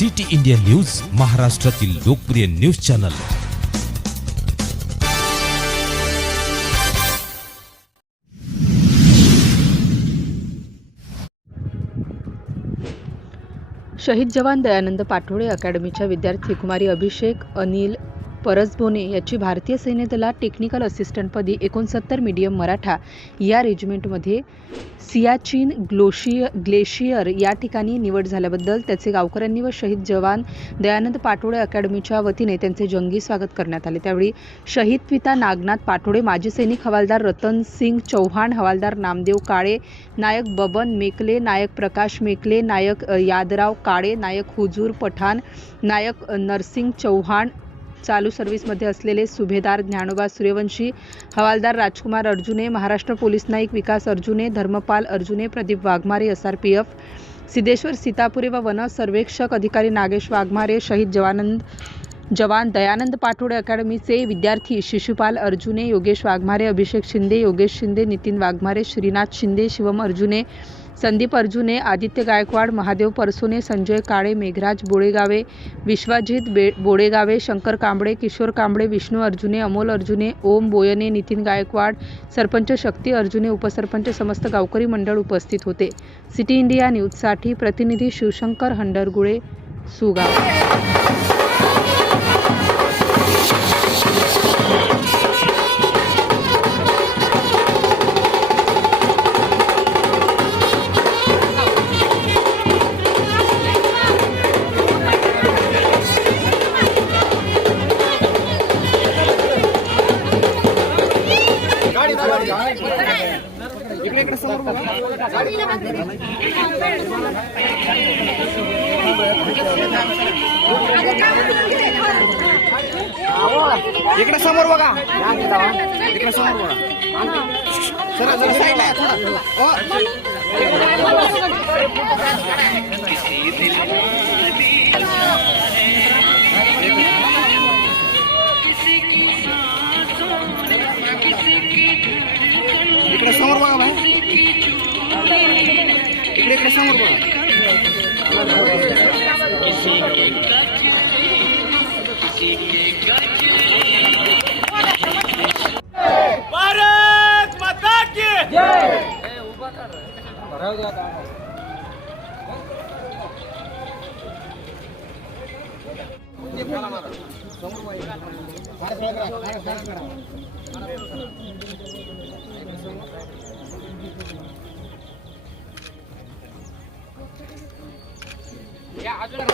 City India news महाराष्ट्रातील लोकप्रिय news channel. शहीद जवान दयानंद पाठोळे अकॅडमीच्या विद्यार्थी कुमारी अभिषेक अनिल परस बोने याची भारतीय सैन्य दलात टेक्निकल असिस्टंटपदी एकोणसत्तर मीडियम मराठा या रेजिमेंटमध्ये सियाचीन ग्लोशिय ग्लेशियर या ठिकाणी निवड झाल्याबद्दल त्याचे गावकऱ्यांनी व शहीद जवान दयानंद पाटोळे अकॅडमीच्या वतीने त्यांचे जंगी स्वागत करण्यात आले. त्यावेळी शहीद पिता नागनाथ पाटोळे माजी सैनिक हवालदार रतन सिंग चौहान हवालदार नामदेव काळे नायक बबन मेकले नायक प्रकाश मेकले नायक यादराव काळे नायक हुजूर पठाण नायक नरसिंग चौहान चालू सर्व्हिसमध्ये असलेले सुभेदार ज्ञानोबा सूर्यवंशी हवालदार Rajkumar Arjune Maharashtra police Naik Vikas Arjune Dharmpal Arjune Pradeep Waghmare S R P F Siddheshwar Sitapure व वन सर्वेक्षक अधिकारी नागेश वाघमारे शहीद जवानंद जवान दयानंद पाठोडे अकॅडमीचे विद्यार्थी शिशुपाल अर्जुने योगेश वाघमारे अभिषेक शिंदे योगेश शिंदे नितीन वाघमारे श्रीनाथ शिंदे शिवम अर्जुने संदीप अर्जुने आदित्य गायकवाड महादेव परसुने संजय काळे मेघराज बोळेगावे विश्वजित बे बोळेगावे शंकर कांबळे किशोर कांबळे विष्णू अर्जुने अमोल अर्जुने ओम बोयने नितीन गायकवाड सरपंच शक्ती अर्जुने उपसरपंच समस्त गावकरी मंडळ उपस्थित होते. सिटी इंडिया न्यूजसाठी प्रतिनिधी शिवशंकर हंडरगुळे सुगाव. इकडे समोर बघा. इकडे समोर बघा. सर जरा साईडला थोडा. इकडे समोर बघा बाय इकडे इकडे समोर बघा. يا عدل